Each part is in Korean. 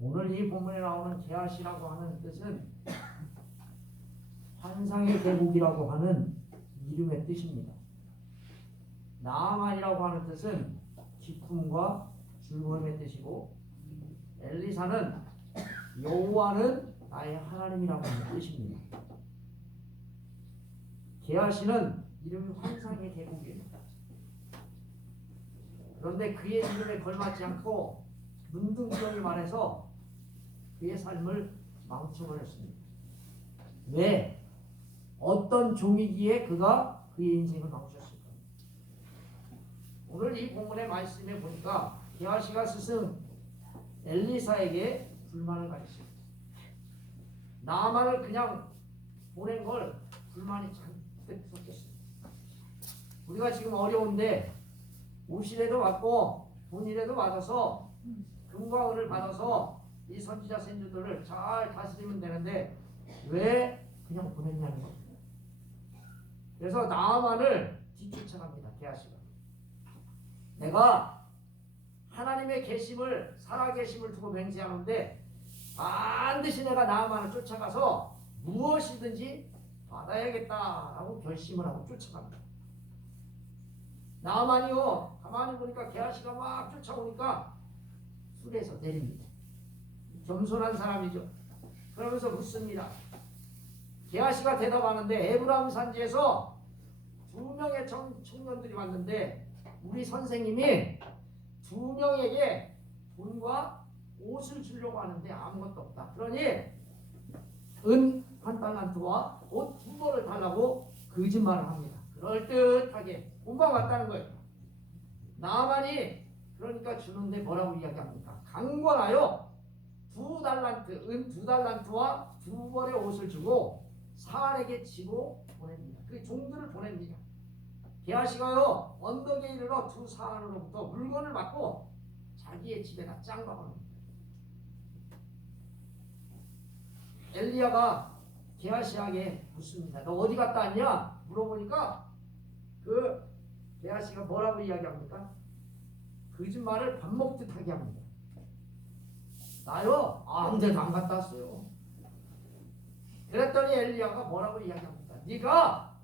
오늘 이 본문에 나오는 게하시라고 하는 뜻은 환상의 계곡이라고 하는 이름의 뜻입니다. 나아만이라고 하는 뜻은 기쁨과 즐거움의 뜻이고, 엘리사는 여호와는 나의 하나님이라고 하는 뜻입니다. 게하시는 이름이 환상의 계곡입니다. 그런데 그의 이름에 걸맞지 않고 문둥병을 말해서 그의 삶을 망쳐버렸습니다. 왜? 어떤 종이기에 그가 그의 인생을 망쳤을까? 오늘 이 본문의 말씀에 보니까 게하시가 스승 엘리사에게 불만을 가졌습니다. 나아만을 그냥 보낸 걸 불만이 잔뜩 섞였습니다. 우리가 지금 어려운데 옷이라도 받고 돈이라도 받아서 금과 은을 받아서 이 선지자 선지자들을 잘 다스리면 되는데 왜 그냥 보냈냐는 겁니다. 그래서 나아만을 뒤쫓아갑니다. 게하시가. 내가 하나님의 계심을 살아계심을 두고 맹세하는데 반드시 내가 나아만을 쫓아가서 무엇이든지 받아야겠다라고 결심을 하고 쫓아갑니다. 나아만이요, 가만히 보니까 게하시가 막 쫓아오니까 술에서 내립니다. 겸손한 사람이죠. 그러면서 묻습니다. 게하시가 대답하는데 에브라임 산지에서 2명의 청년들이 왔는데 우리 선생님이 2명에게 돈과 옷을 주려고 하는데 아무것도 없다. 그러니 은 1달란트와 옷 2벌을 달라고 거짓말을 합니다. 그럴듯하게 금방 왔다는 거예요. 나아만이 그러니까 주는데 뭐라고 이야기합니까? 강권하여 2달란트, 은 2달란트와 2벌의 옷을 주고 사안에게 지고 보냅니다. 그 종들을 보냅니다. 게하시가요 언덕에 이르러 2 사안으로부터 물건을 받고 자기의 집에다 짱박합니다. 엘리야가 게하시에게 묻습니다. 너 어디 갔다 왔냐? 물어보니까 그 게하시가 뭐라고 이야기합니까? 거짓말을 밥 먹듯 하게 합니다. 나요? 아무 데도 안 갔다 왔어요. 그랬더니 엘리야가 뭐라고 이야기합니까? 네가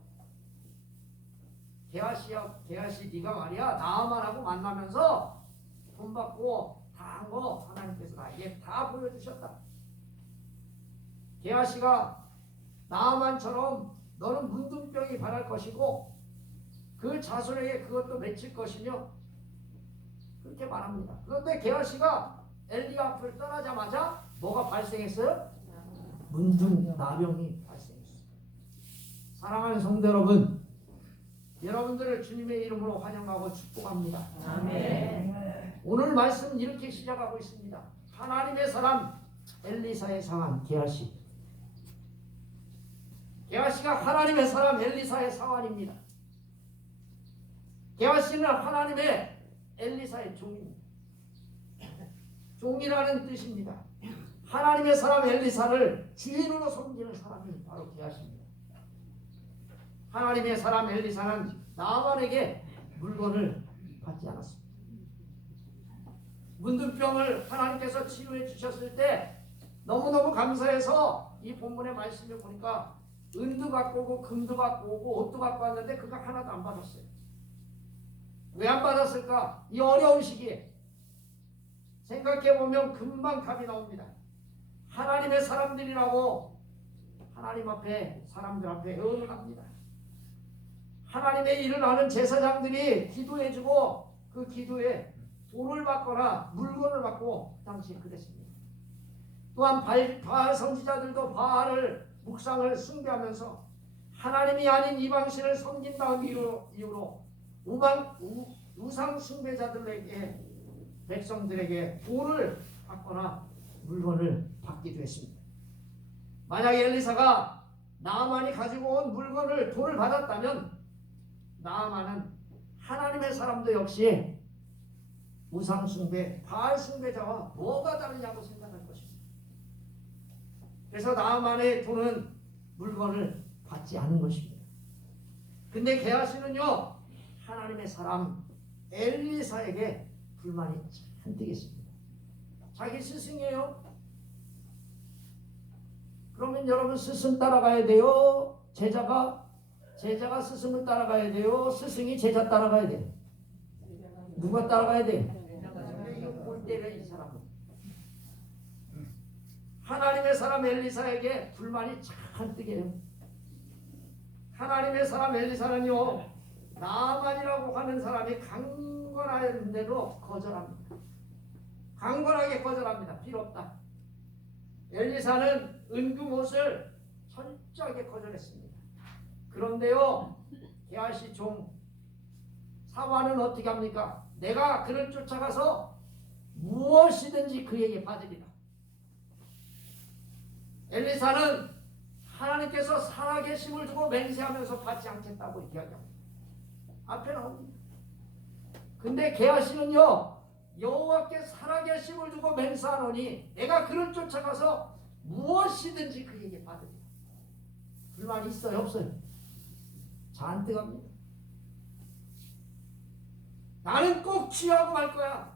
게하시 네가 말이야 나아만하고 만나면서 돈 받고 다 한 거 하나님께서 나에게 다 보여주셨다. 게하시가 나아만처럼 너는 문둥병이 발할 것이고 그 자손에게 그것도 맺힐 것이며 그렇게 말합니다. 그런데 게하시가 엘리야 앞을 떠나자마자 뭐가 발생했어요? 문둥나병이 발생했어요. 사랑하는 성도 여러분, 여러분들을 주님의 이름으로 환영하고 축복합니다. 아멘. 오늘 말씀 이렇게 시작하고 있습니다. 하나님의 사람 엘리사의 상한 게하시. 게하시가 하나님의 사람 엘리사의 상환입니다. 게하시는 하나님의 엘리사의 종입니다. 종이라는 뜻입니다. 하나님의 사람 엘리사를 주인으로 섬기는 사람이 바로 게하시입니다. 하나님의 사람 엘리사는 나아만에게 물건을 받지 않았습니다. 문둥병을 하나님께서 치유해 주셨을 때 너무너무 감사해서 이 본문의 말씀을 보니까 은도 갖고 오고 금도 갖고 오고 옷도 갖고 왔는데 그거 하나도 안 받았어요. 왜 안 받았을까? 이 어려운 시기에 생각해보면 금방 답이 나옵니다. 하나님의 사람들이라고 하나님 앞에 사람들 앞에 의논합니다. 하나님의 일을 하는 제사장들이 기도해주고 그 기도에 돈을 받거나 물건을 받고 그 당시에 그랬습니다. 또한 바알 선지자들도 바알을 묵상을 숭배하면서 하나님이 아닌 이방신을 섬긴다는 이유로 우상 숭배자들에게 백성들에게 돈을 받거나 물건을 받기도 했습니다. 만약 엘리사가 나아만이 가지고 온 물건을 돈을 받았다면 나아만은 하나님의 사람도 역시 우상 숭배, 바알 숭배자와 뭐가 다르냐고 생각할 것입니다. 그래서 나아만의 돈은 물건을 받지 않은 것입니다. 근데 게하시는요 하나님의 사람 엘리사에게 불만이 잔뜩 있습니다. 자기 스승이에요. 그러면 여러분 스승 따라가야 돼요? 제자가 스승을 따라가야 돼요? 스승이 제자 따라가야 돼요? 누가 따라가야 돼요? 이거 볼 때가 이 사람은 하나님의 사람 엘리사에게 불만이 잔뜩해요. 하나님의 사람 엘리사는요, 나만이라고 하는 사람이 강건하는데도 거절합니다. 강건하게 거절합니다. 필요 없다. 엘리사는 은금옷을 철저하게 거절했습니다. 그런데요, 게하시 종 사환은 어떻게 합니까? 내가 그를 쫓아가서 무엇이든지 그에게 받으리라. 엘리사는 하나님께서 살아계심을 두고 맹세하면서 받지 않겠다고 이야기합니다. 앞에 나옵니다. 근데 게하시는요, 여호와께 살아계심을 두고 맹세하노니 내가 그를 쫓아가서 무엇이든지 그에게 받으리라. 불만이 있어요, 없어요? 잔뜩 합니다. 나는 꼭 취하고 말 거야.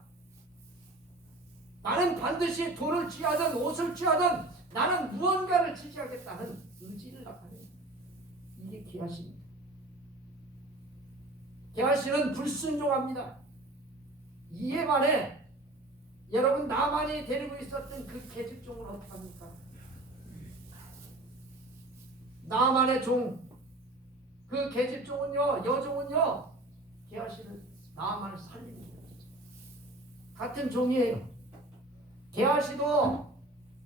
나는 반드시 돈을 취하든 옷을 취하든 나는 무언가를 지지하겠다는 의지를 나타내요. 이게 게하시입니다. 게하시는 불순종합니다. 이에 반해 여러분 나만이 데리고 있었던 그 계집종은 어떻게 합니까? 나만의 종, 그 계집종은요, 여종은요, 게하시를 나만을 살립니다. 같은 종이에요. 게하시도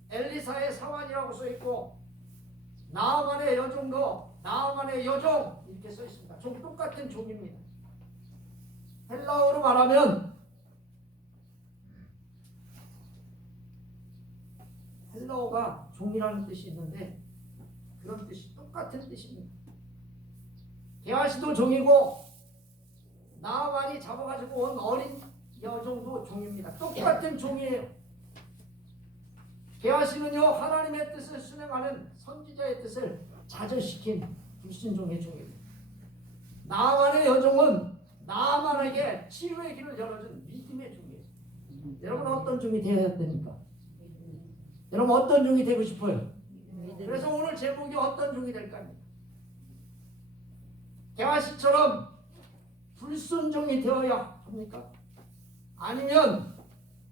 엘리사의 사환이라고 써 있고 나만의 여종도 나만의 여종 이렇게 써 있습니다. 종 똑같은 종입니다. 헬라어로 말하면 헬라어가 종이라는 뜻이 있는데 그런 뜻이 똑같은 뜻입니다. 게하시도 종이고 나만이 잡아가지고 온 어린 여종도 종입니다. 똑같은 종이에요. 게하시는요, 하나님의 뜻을 순행하는 선지자의 뜻을 좌절시킨 불순종의 종입니다. 나만의 여종은 나만에게 치유의 길을 열어준 믿음의 종이에요. 여러분 어떤 종이 되어야 됩니까? 여러분 어떤 종이 되고 싶어요? 그래서 오늘 제목이 어떤 종이 될까? 게하시처럼 불순종이 되어야 합니까? 아니면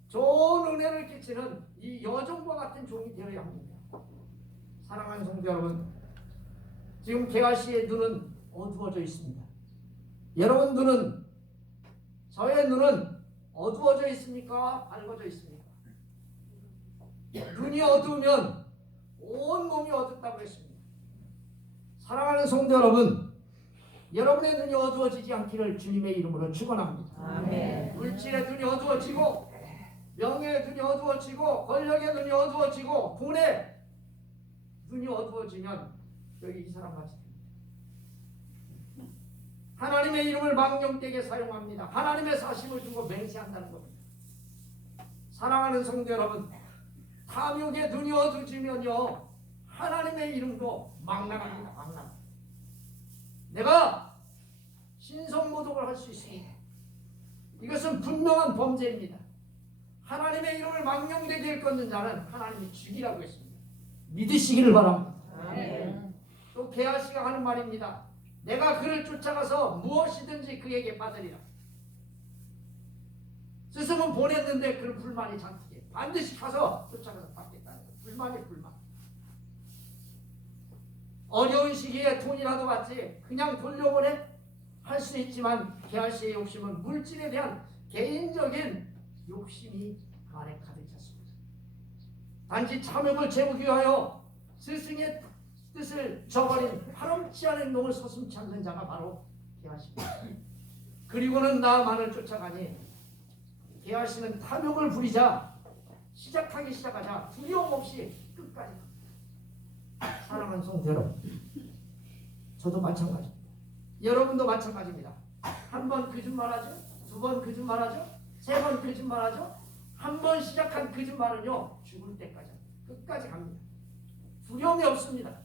좋은 은혜를 끼치는 이 여종과 같은 종이 되어야 합니다. 사랑하는 성도 여러분, 지금 게하시의 눈은 어두워져 있습니다. 여러분 눈은, 저의 눈은 어두워져 있습니까? 밝아져 있습니까? 눈이 어두우면 온 몸이 어둡다고 했습니다. 사랑하는 성도 여러분, 여러분의 눈이 어두워지지 않기를 주님의 이름으로 축원합니다. 아멘. 물질의 눈이 어두워지고 명예의 눈이 어두워지고 권력의 눈이 어두워지고 돈의 눈이 어두워지면 여기 이 사람 같이 됩니다. 하나님의 이름을 망령되게 사용합니다. 하나님의 사심을 두고 맹세한다는 겁니다. 사랑하는 성도 여러분, 탐욕의 눈이 어두워지면요 하나님의 이름도 망나갑니다. 망나가. 내가 신성모독을 할 수 있습니다. 이것은 분명한 범죄입니다. 하나님의 이름을 망령되게 일컫는 자는 하나님이 죽이라고 했습니다. 믿으시기를 바랍니다. 아멘. 또 게하시가 하는 말입니다. 내가 그를 쫓아가서 무엇이든지 그에게 받으리라. 스승은 보냈는데 그를 불만이 잔뜩해. 반드시 가서 쫓아가서 받겠다는 거예요. 불만이 불만. 어려운 시기에 돈이라도 받지 그냥 돌려보내 할 수 있지만 게하시의 욕심은 물질에 대한 개인적인 욕심이 그 안에 가득 찼습니다. 단지 탐욕을 채우기 위하여 스승의 뜻을 저버린 파렴치 않은 행동을 서슴지 않는 자가 바로 게하시입니다. 그리고는 나만을 쫓아가니 게하시는 탐욕을 부리자 시작하자 두려움 없이 끝까지 갑니다. 사랑하는 성도 여러분, 저도 마찬가지입니다. 여러분도 마찬가지입니다. 한 번 거짓말하죠, 두 번 거짓말하죠, 세 번 거짓말하죠. 한 번 시작한 거짓말은요 죽을 때까지 끝까지 갑니다. 두려움이 없습니다.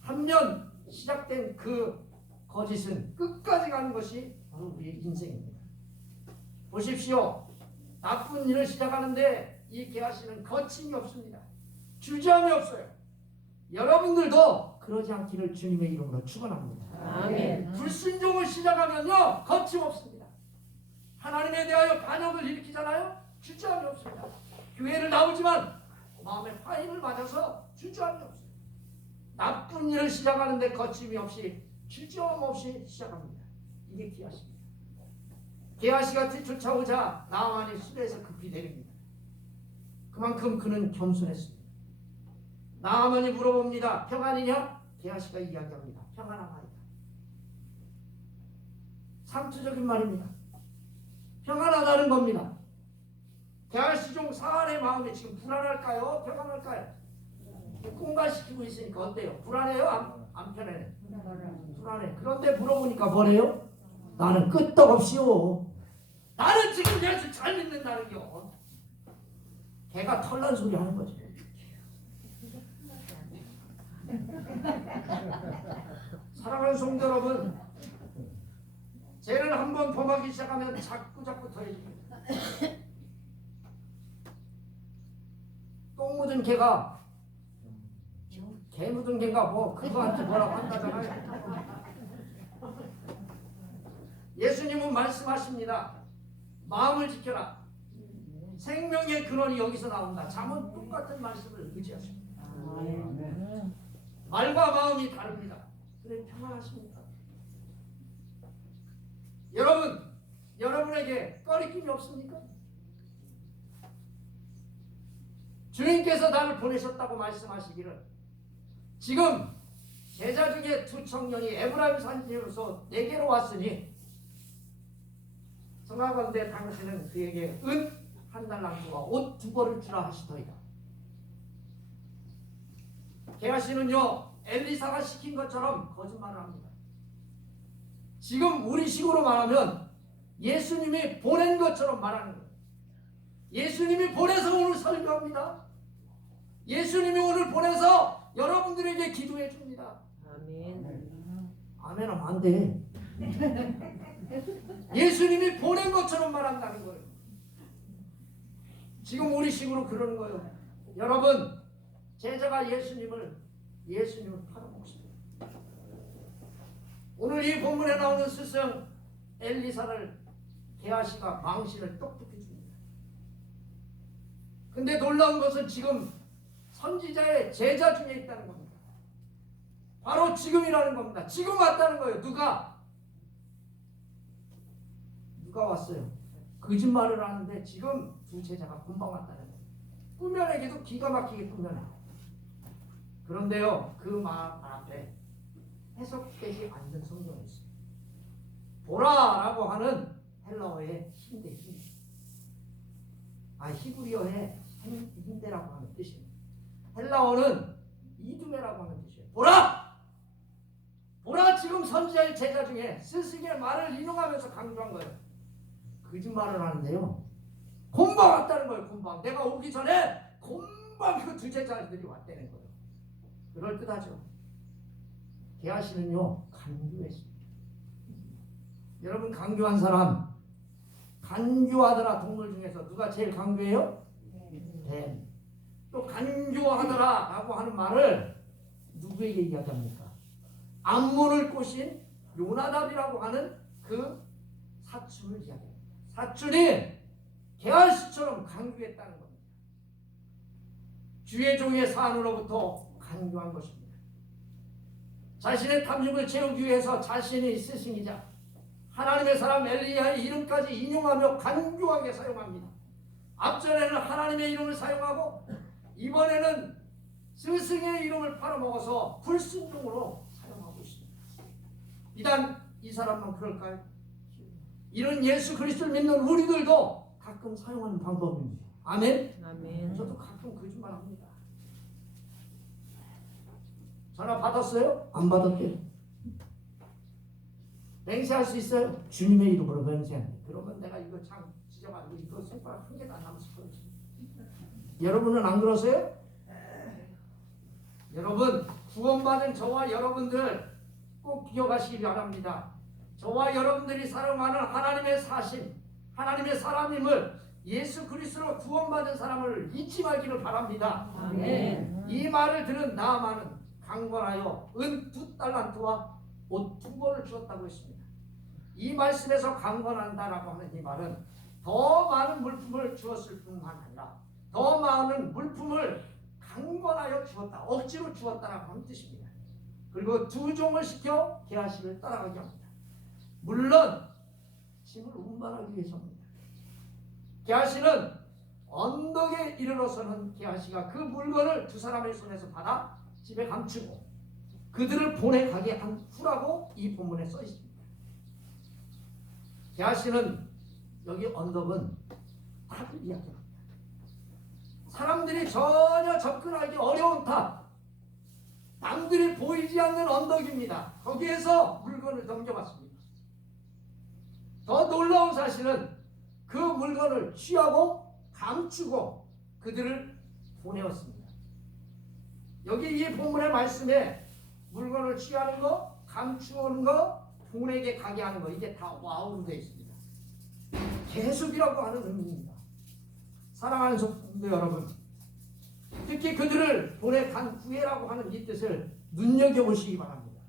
한 번 시작된 그 거짓은 끝까지 가는 것이 바로 우리의 인생입니다. 보십시오. 나쁜 일을 시작하는데 이 게하시는 거침이 없습니다. 주저함이 없어요. 여러분들도 그러지 않기를 주님의 이름으로 축원합니다. 아멘. 불순종을 시작하면요 거침없습니다. 하나님에 대하여 반역을 일으키잖아요. 주저함이 없습니다. 교회를 나오지만 마음에 화인을 맞아서 주저함이 없어요. 나쁜 일을 시작하는데 거침이 없이 주저함 없이 시작합니다. 이게 게하시입니다. 게하시가 뒤쫓아오자 나아만이 수레에서 급히 내립니다. 그만큼 그는 겸손했습니다. 나아만이 물어봅니다. 평안이냐? 게하시가 이야기합니다. 평안하나이다. 상투적인 말입니다. 평안하다는 겁니다. 게하시 종 사안의 마음이 지금 불안할까요? 평안할까요? 공갈시키고 있으니까 어때요? 불안해요? 안 편해요? 불안해. 그런데 물어보니까 뭐래요? 나는 끄떡없이요. 나는 지금 예수 잘 믿는다는겨. 걔가 털난 소리 하는 거지. 사랑하는 성도 여러분, 죄를 한번 범하기 시작하면 자꾸 더해집니다. 똥 묻은 개가 개 묻은 개가 뭐 그거한테 뭐라고 한다잖아요. 예수님은 말씀하십니다. 마음을 지켜라. 생명의 근원이 여기서 나온다. 잠언 똑같은 말씀을 의지하십니다. 말과 마음이 다릅니다. 그래 평안하십니까? 여러분에게 꺼리낌이 없습니까? 주님께서 나를 보내셨다고 말씀하시기를 지금 제자 중에 두 청년이 에브라임 산지로서 내게로 왔으니 청하건대 당신은 그에게 은 한 달란트와 옷 2벌을 주라 하시더이다. 게하시는요 엘리사가 시킨 것처럼 거짓말을 합니다. 지금 우리식으로 말하면 예수님이 보낸 것처럼 말하는 거예요. 예수님이 보내서 오늘 설교합니다. 예수님이 오늘 보내서 여러분들에게 기도해 줍니다. 아멘. 아멘하면 안 돼. 예수님이 보낸 것처럼 말한다는 거예요. 지금 우리식으로 그러는 거예요. 여러분, 제자가 예수님을 팔아먹습니다. 오늘 이 본문에 나오는 스승 엘리사를 게하시가 망신을 똑똑히 줍니다. 근데 놀라운 것은 지금 선지자의 제자 중에 있다는 겁니다. 바로 지금이라는 겁니다. 지금 왔다는 거예요. 누가 왔어요? 거짓말을 하는데 지금 두 제자가 금방 왔다는 거예요. 꾸며내기도 기가 막히게 꾸며내요. 그런데요, 그 말 앞에 해석되지 않는 성경이 있어요. 보라라고 하는 헬라어의 힘대. 히브리어의 힘대라고 하는 뜻입니다. 헬라어는 이두메라고 하는 뜻이에요. 보라! 지금 선지자의 제자 중에 스승의 말을 인용하면서 강조한 거예요. 거짓말을 하는데요. 금방 왔다는 거예요. 금방. 내가 오기 전에 금방 그 두 제자들이 왔다는 거예요. 그럴듯하죠. 게하시는요 간교했습니다. 여러분 간교한 사람, 간교하더라 동물 중에서 누가 제일 간교해요? 뱀. 또 간교하더라 라고 하는 말을 누구에게 이야기합니까? 암몬을 꼬신 요나답이라고 하는 그 사촌을 이야기합니다. 사촌이 게하시처럼 간교했다는 겁니다. 주의 종의 사안으로부터 간교한 것입니다. 자신의 탐욕을 채우기 위해서 자신이 스승이자 하나님의 사람 엘리야의 이름까지 인용하며 간교하게 사용합니다. 앞전에는 하나님의 이름을 사용하고 이번에는 스승의 이름을 팔아먹어서 불순종으로 사용하고 있습니다. 비단 이 사람만 그럴까요? 이런 예수 그리스도를 믿는 우리들도 가끔 사용하는 방법입니다. 아멘? 아멘. 저도 가끔 거짓말합니다. 전화 받았어요? 안 받았대요. 맹세할 수 있어요? 주님의 이름으로 맹세합니다. 그러면 내가 이거 참 지져가지고 이거 손가락 한 개도 안 남았을 거예요. 여러분은 안 그러세요? 여러분 구원받은 저와 여러분들 꼭 기억하시기 바랍니다. 저와 여러분들이 사랑하는 하나님의 사신, 하나님의 사람임을 예수 그리스도로 구원받은 사람을 잊지 말기를 바랍니다. 아멘. 이 말을 들은 나아만은 강권하여 은 2달란트와 옷 2벌을 주었다고 했습니다. 이 말씀에서 강권한다라고 하는 이 말은 더 많은 물품을 주었을 뿐만 아니라 더 많은 물품을 강권하여 주었다, 억지로 주었다라고 하는 뜻입니다. 그리고 2종을 시켜 게하시를 따라가게 합니다. 물론 짐을 운반하기 위해서입니다. 게하시는 언덕에 이르러서는 게하시가 그 물건을 2 사람의 손에서 받아 집에 감추고 그들을 보내가게 한 후라고 이 본문에 써 있습니다. 게하시는 여기 언덕은 탑을 이야기합니다. 사람들이 전혀 접근하기 어려운 탑, 남들이 보이지 않는 언덕입니다. 거기에서 물건을 넘겨봤습니다. 더 놀라운 사실은 그 물건을 취하고 감추고 그들을 보내었습니다. 여기 이 본문의 말씀에 물건을 취하는 거, 감추는 거, 보내게 가게 하는 거, 이게 다 와우로 되어 있습니다. 계속이라고 하는 의미입니다. 사랑하는 성도 여러분, 특히 그들을 보내간 후에라고 하는 이 뜻을 눈여겨보시기 바랍니다.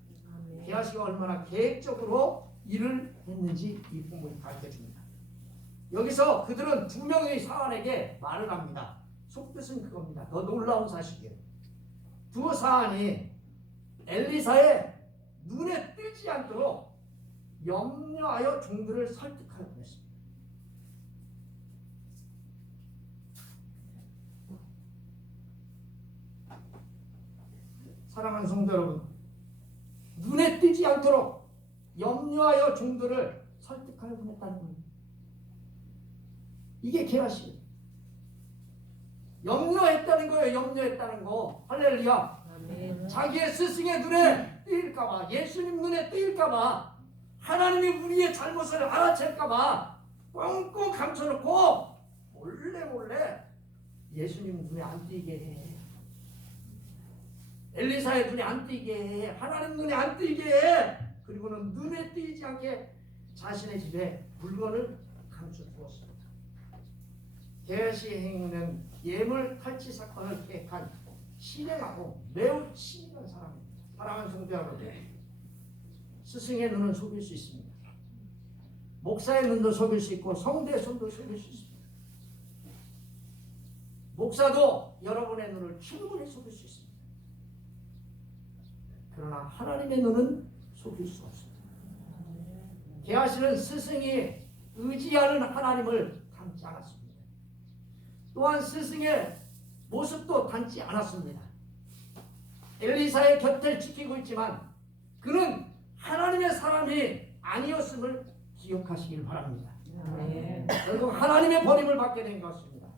게하시가 얼마나 계획적으로 일을 했는지 이 본문이 가르쳐줍니다. 여기서 그들은 2명의 사안에게 말을 합니다. 속뜻은 그겁니다. 더 놀라운 사실이에요. 2 사안이 엘리사의 눈에 띄지 않도록 염려하여 종들을 설득하여 보냈습니다. 사랑하는 성도 여러분, 눈에 띄지 않도록 염려하여 종들을 설득하여 보냈다는 겁니다. 이게 게하시예요. 염려했다는 거예요. 염려했다는 거. 할렐루야. 아멘. 자기의 스승의 눈에 띄일까봐, 예수님 눈에 띄일까봐, 하나님이 우리의 잘못을 알아챌까봐 꽁꽁 감춰놓고 몰래 예수님 눈에 안 띄게 해. 엘리사의 눈에 안 띄게 해. 하나님 눈에 안 띄게 해. 그리고는 눈에 띄지 않게 자신의 집에 물건을 감춰두었습니다. 게하시 행위는 예물 탈취 사건을 계획한 신행하고 매우 치밀한 사람입니다. 사랑하는 성도 여러분, 스승의 눈은 속일 수 있습니다. 목사의 눈도 속일 수 있고 성대의 손도 속일 수 있습니다. 목사도 여러분의 눈을 충분히 속일 수 있습니다. 그러나 하나님의 눈은 속일 수 없습니다. 게하시는 스승이 의지하는 하나님을 닮지 않았습니다. 또한 스승의 모습도 닮지 않았습니다. 엘리사의 곁을 지키고 있지만 그는 하나님의 사람이 아니었음을 기억하시길 바랍니다. 결국 하나님의 버림을 받게 된 것입니다.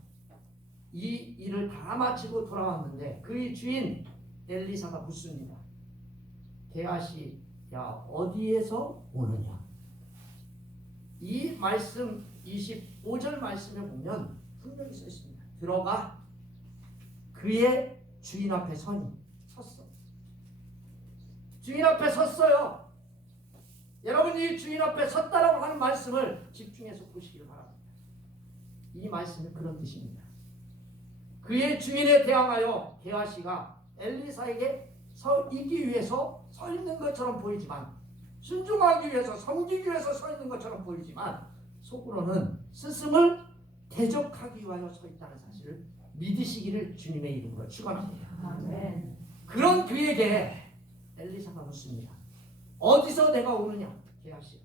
이 일을 다 마치고 돌아왔는데 그의 주인 엘리사가 묻습니다. 게하시, 야 어디에서 오느냐? 이 말씀 25절 말씀에 보면 분명히 써 있습니다. 들어가 그의 주인 앞에 섰어. 주인 앞에 섰어요. 여러분, 이 주인 앞에 섰다라고 하는 말씀을 집중해서 보시길 바랍니다. 이 말씀은 그런 뜻입니다. 그의 주인에 대항하여 게하시가 엘리사에게 서 있기 위해서 서 있는 것처럼 보이지만, 순종하기 위해서, 섬기기 위해서 서 있는 것처럼 보이지만 속으로는 스승을 대적하기 위하여 서 있다는 사실을 믿으시기를 주님의 이름으로 축원합니다. 아멘. 그런 그에게 엘리사가 묻습니다. 어디서 내가 오느냐? 게하시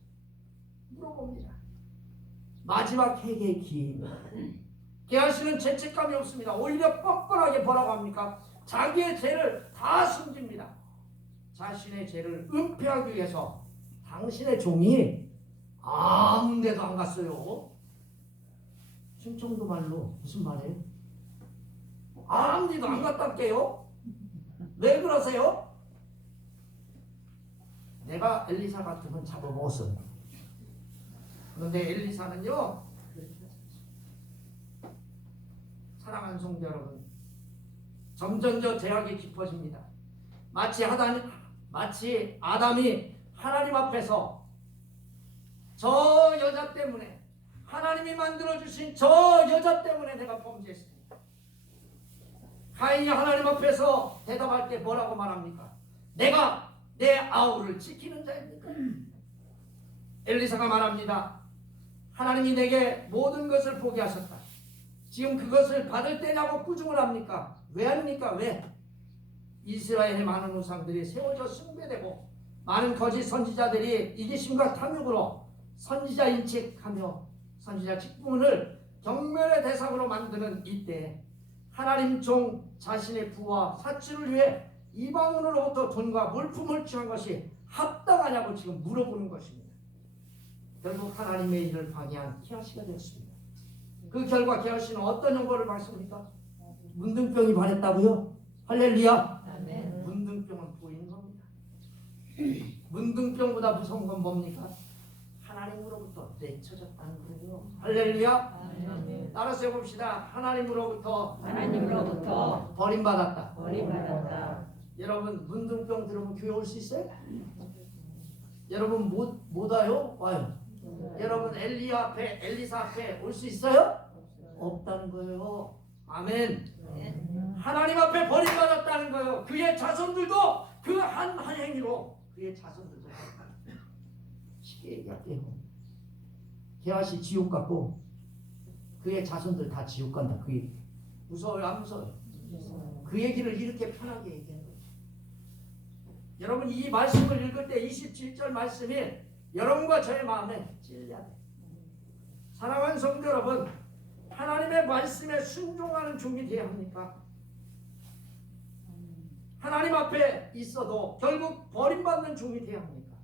물어봅니다. 마지막 회개의 기회입니다. 게하시는 죄책감이 없습니다. 오히려 뻔뻔하게 뭐라고 합니까? 자기의 죄를 다 숨깁니다. 자신의 죄를 은폐하기 위해서 당신의 종이 아무 데도 안 갔어요. 충청도 말로 무슨 말이에요? 아무 데도 안 갔다 올게요. 왜 그러세요? 내가 엘리사 같으면 잡아먹었어요. 그런데 엘리사는요, 사랑하는 성도 여러분, 점점 더 죄악이 깊어집니다. 마치 아담이 하나님 앞에서 저 여자 때문에 하나님이 만들어주신 저 여자 때문에 내가 범죄했습니다. 가인이 하나님 앞에서 대답할 때 뭐라고 말합니까? 내가 내 아우를 지키는 자입니까? 엘리사가 말합니다. 하나님이 내게 모든 것을 보게 하셨다. 지금 그것을 받을 때냐고 꾸중을 합니까? 왜 합니까? 왜? 이스라엘의 많은 우상들이 세워져 숭배되고 많은 거짓 선지자들이 이기심과 탐욕으로 선지자 인책하며 선지자 직분을 경멸의 대상으로 만드는 이때 하나님 종 자신의 부와 사치를 위해 이방인으로부터 돈과 물품을 취한 것이 합당하냐고 지금 물어보는 것입니다. 결국 하나님의 일을 방해한 게하시가 되었습니다. 그 결과 게하시는 어떤 연고를 받습니까? 문둥병이 발했다고요? 할렐루야. 아멘. 문둥병은 보이는 겁니다. 문둥병보다 무서운 건 뭡니까? 하나님으로부터 내쳐졌다는 거예요. 할렐루야. 아멘. 따라서 해봅시다. 하나님으로부터 버림받았다. 버림받았다. 여러분 문둥병 들으면 교회 올 수 있어요? 여러분 못 와요? 와요. 여러분 엘리사 앞에 올 수 있어요? 없다는 거예요. 아멘. 하나님 앞에 버림받았다는 거예요. 그의 자손들도 그 한 행위로 그의 자손들도 쉽게 얘기할게요. 게하시 지옥 갔고 그의 자손들 다 지옥 간다. 그게 무서워요? 안 무서워요? 그 얘기를 이렇게 편하게 얘기하는 거예요. 여러분 이 말씀을 읽을 때 27절 말씀이 여러분과 저의 마음에 찔려야 돼요. 사랑하는 성도 여러분, 하나님의 말씀에 순종하는 종이 되어야 합니까? 하나님 앞에 있어도 결국 버림받는 종이 되어야 합니까?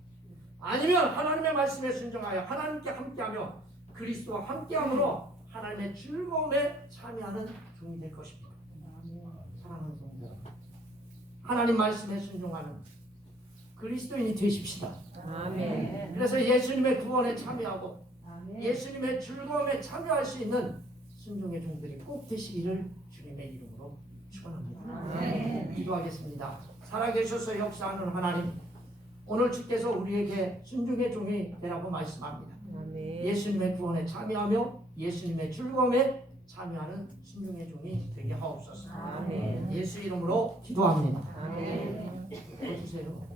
아니면 하나님의 말씀에 순종하여 하나님께 함께하며 그리스도와 함께함으로 하나님의 즐거움에 참여하는 종이 될 것입니다. 사랑하는 성도 여러분, 하나님 말씀에 순종하는 그리스도인이 되십시다. 아멘. 그래서 예수님의 구원에 참여하고 예수님의 즐거움에 참여할 수 있는 순종의 종들이 꼭 되시기를 주님의 이름으로 축원합니다. 아멘. 기도하겠습니다. 살아계셔서 역사하는 하나님, 오늘 주께서 우리에게 순종의 종이 되라고 말씀합니다. 아멘. 예수님의 구원에 참여하며 예수님의 즐거움에 참여하는 순종의 종이 되게 하옵소서. 아멘. 예수 이름으로 기도합니다. 아멘. 해주세요.